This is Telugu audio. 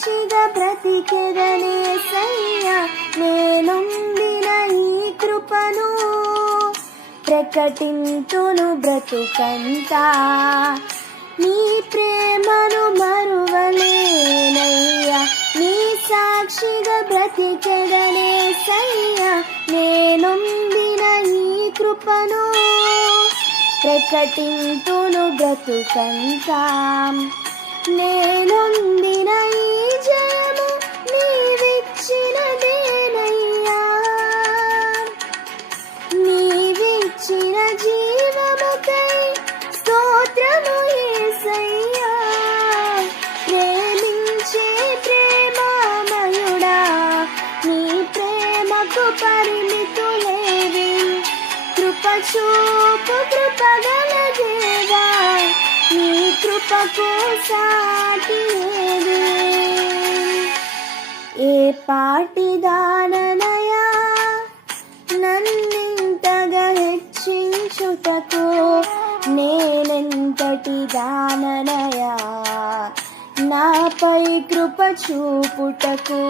సాక్షిగా బ్రతికెదనేసయ్యా నేనొందిన ఈ కృపను ప్రకటింతును బ్రతుకంతా నీ ప్రేమను మరువలేనయ్యా నీ సాక్షిగా బ్రతికెదనేసయ్యా నేనొందిన ఈ కృపను ప్రకటింతును బ్రతుకంతా నేనొందిన ఈ జయము నీవిచ్చినదేనయ్యా నీవిచ్చిన జీవముకై స్తోత్రము యేసయ్యా ప్రేమించే ప్రేమామయుడా నీ ప్రేమకు పరిమితులేవి కృప చూపు కృపగల దేవా నీ కృపకు సాటి ఏది ఏ పాటిదాననయా నన్నింతగా హెచ్చించుటకు నేనెంతటి దాననయా నాపై కృప చూపుటకు